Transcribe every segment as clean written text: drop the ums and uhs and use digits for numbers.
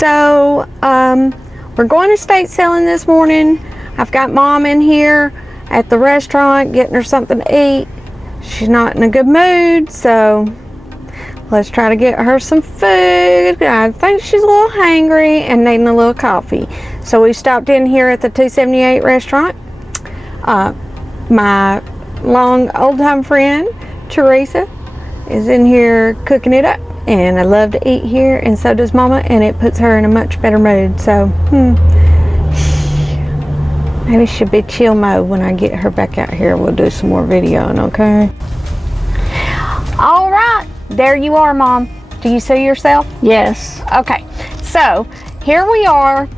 So, we're going estate selling this morning. I've got Mom in here at the restaurant getting her something to eat. She's not in a good mood, so let's try to get her some food. I think she's a little hangry and needing a little coffee. So we stopped in here at the 278 restaurant. My long old-time friend, Teresa, is in here cooking it up. And I love to eat here, and so does Mama, and it puts her in a much better mood. So, maybe she'll be chill mode when I get her back out here. We'll do some more videoing, okay? All right, there you are, Mom. Do you see yourself? Yes. Okay, so here we are,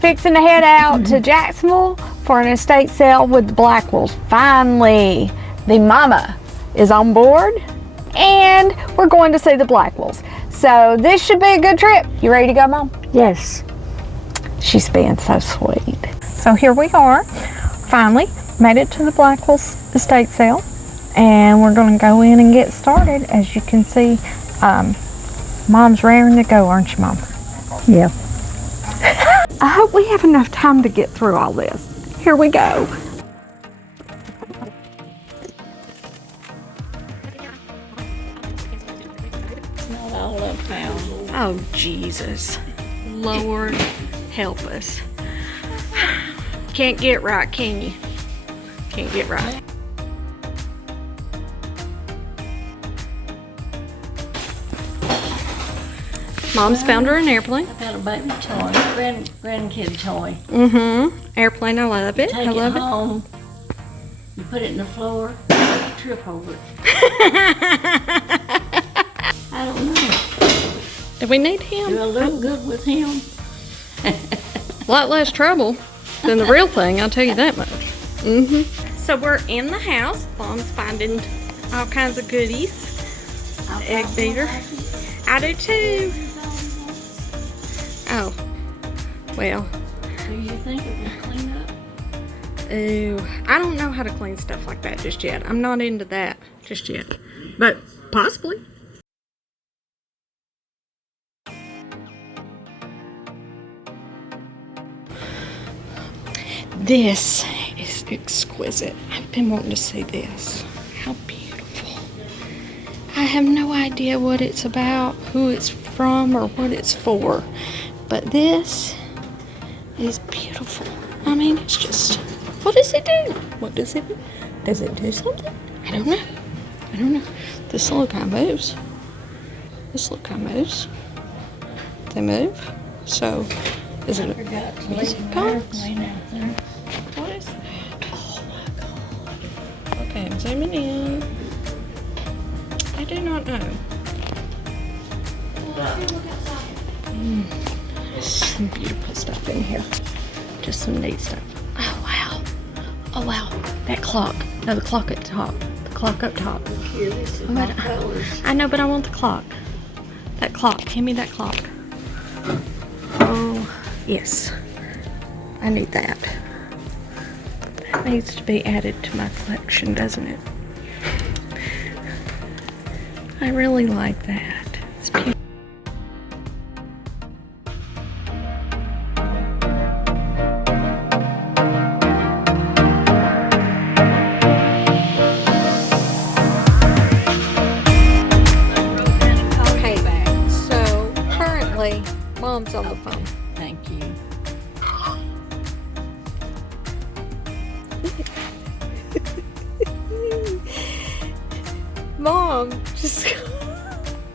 fixing to head out to Jacksonville for an estate sale with the Blackwells. Finally, the Mama is on board, and we're going to see the Blackwells. So this should be a good trip. You ready to go, Mom? Yes. She's being so sweet. So here we are, finally made it to the Blackwells estate sale, and we're going to go in and get started. As you can see, Mom's raring to go, aren't you, Mom? Yeah. I hope we have enough time to get through all this. Here we go. Not all uptown. Oh, Jesus. Lord, help us. Can't get right, can you? Can't get right. Mom's found her an airplane. I got a baby toy, grandkid toy. Airplane, I love it. Take I love it home. You put it in the floor. Trip over it. I don't know. Do we need him? Do I look good with him? A lot less trouble than the real thing, I'll tell you that much. So we're in the house. Mom's finding all kinds of goodies. Egg beater. I do too. Oh, well. Do you think it will clean up? Ooh, I don't know how to clean stuff like that just yet. I'm not into that just yet, but possibly. This is exquisite. I've been wanting to see this. How beautiful. I have no idea what it's about, who it's from, or what it's for, but this is beautiful. I mean, it's just, what does it do? What does it do? Does it do something? I don't know. I don't know. This little guy moves. This little guy moves. They move. So, is it a music box? What is that? Oh my God. Okay, I'm zooming in. I do not know. There's some beautiful stuff in here. Just some neat stuff. Oh wow. Oh wow. That clock. No, the clock at the top. The clock up top. I know, but I want the clock. That clock. Give me that clock. Oh, yes. I need that. That needs to be added to my collection, doesn't it? I really like that. It's beautiful. Okay, so currently, Mom's on the phone. Thank you. Mom, just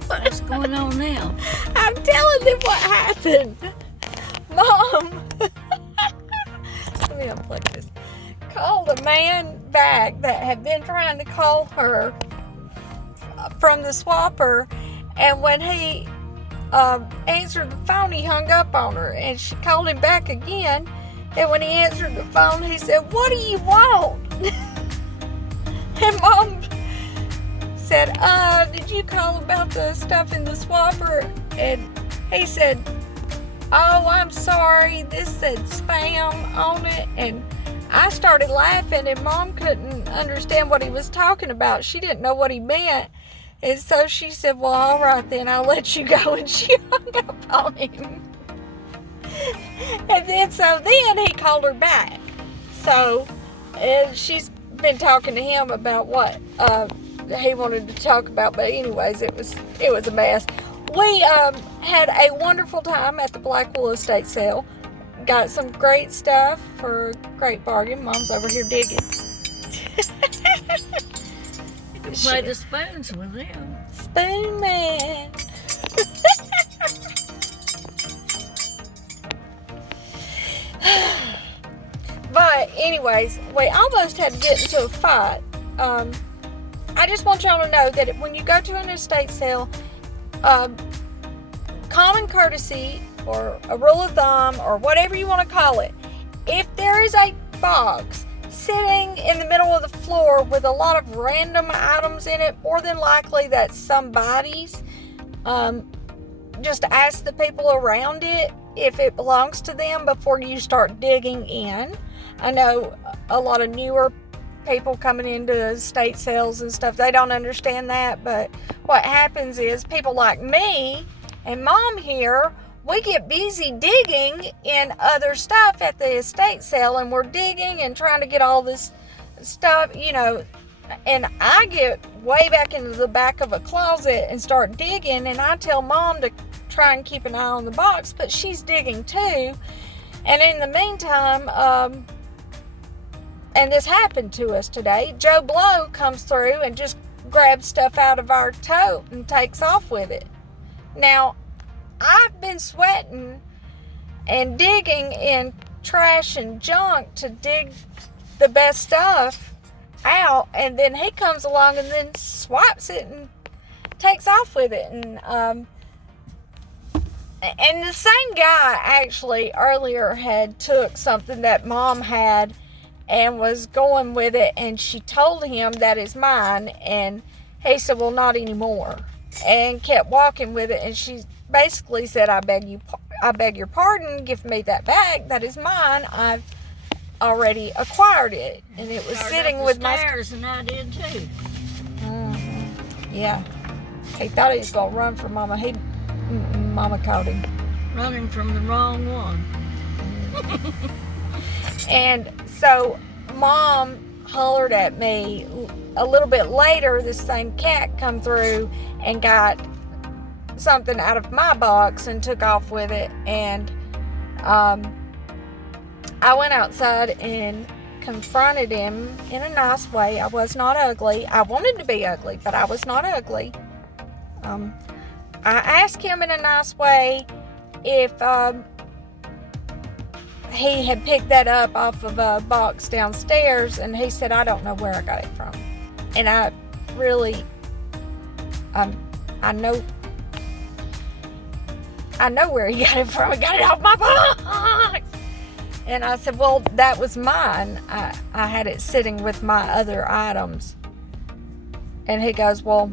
What's going on now? I'm telling them what happened. Mom, let me unplug this. Called a man back that had been trying to call her from the swapper, and when he answered the phone, he hung up on her, and she called him back again, and when he answered the phone, he said, "What do you want?" And Mom said, did you call about the stuff in the swapper? And he said, oh, I'm sorry, this said spam on it. And I started laughing, and Mom couldn't understand what he was talking about. She didn't know what he meant. And so she said, well, all right then, I'll let you go. And she hung up on him. And then he called her back. So she's been talking to him about what he wanted to talk about. But anyways, it was a mess. We had a wonderful time at the Blackwell estate sale. Got some great stuff for a great bargain. Mom's over here digging. You can play the spoons with them. Spoon man. But anyways, we almost had to get into a fight. I just want y'all to know that when you go to an estate sale, common courtesy or a rule of thumb or whatever you want to call it, if there is a box sitting in the middle of the floor with a lot of random items in it, more than likely that's somebody's. Just ask the people around it if it belongs to them before you start digging in. I know a lot of newer people coming into estate sales and stuff, they don't understand that, but what happens is people like me and Mom here, we get busy digging in other stuff at the estate sale, and we're digging and trying to get all this stuff, and I get way back into the back of a closet and start digging, and I tell Mom to try and keep an eye on the box, but she's digging too. And in the meantime, and this happened to us today, Joe Blow comes through and just grabs stuff out of our tote and takes off with it. Now, I've been sweating and digging in trash and junk to dig the best stuff out, and then he comes along and then swipes it and takes off with it. And the same guy actually earlier had took something that Mom had and was going with it, and she told him that is mine, and he said, well, not anymore, and kept walking with it. And she basically said, I beg your pardon, give me that back, that is mine, I've already acquired it, and it was sitting with my stairs, and I did too. Yeah, he thought he was gonna run from Mama. Mama caught him Running from the wrong one. And so Mom hollered at me. A little bit later, this same cat come through and got something out of my box and took off with it. And I went outside and confronted him in a nice way. I was not ugly. I wanted to be ugly, but I was not ugly. I asked him in a nice way if he had picked that up off of a box downstairs, and he said, I don't know where I got it from. And I really, I know where he got it from. He got it off my box. And I said, well, that was mine. I had it sitting with my other items. And he goes, well,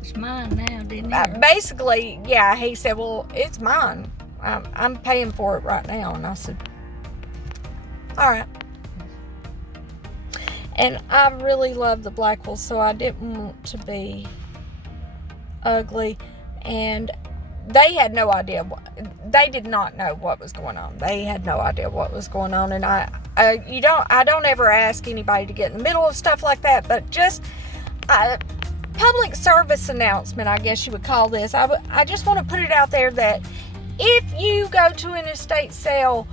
it's mine now, didn't it? Basically, yeah, he said, well, it's mine. I'm paying for it right now. And I said, all right. And I really love the Blackwells, so I didn't want to be ugly. And they had no idea. They did not know what was going on. They had no idea what was going on. And I don't ever ask anybody to get in the middle of stuff like that. But just public service announcement, I guess you would call this. I just want to put it out there that if you go to an estate sale,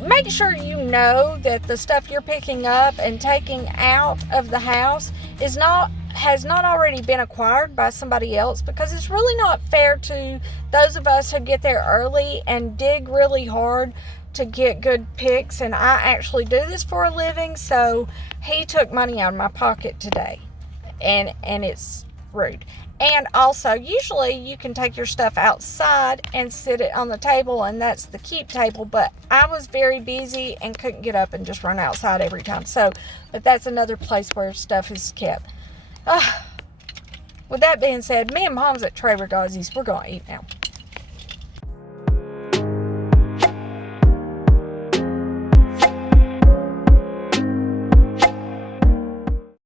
make sure you know that the stuff you're picking up and taking out of the house has not already been acquired by somebody else, because it's really not fair to those of us who get there early and dig really hard to get good picks. And I actually do this for a living, so he took money out of my pocket today, and it's rude. And also, usually you can take your stuff outside and sit it on the table, and that's the keep table, but I was very busy and couldn't get up and just run outside every time. But that's another place where stuff is kept. With that being said, me and Mom's at Trader Dozzie's. We're going to eat now.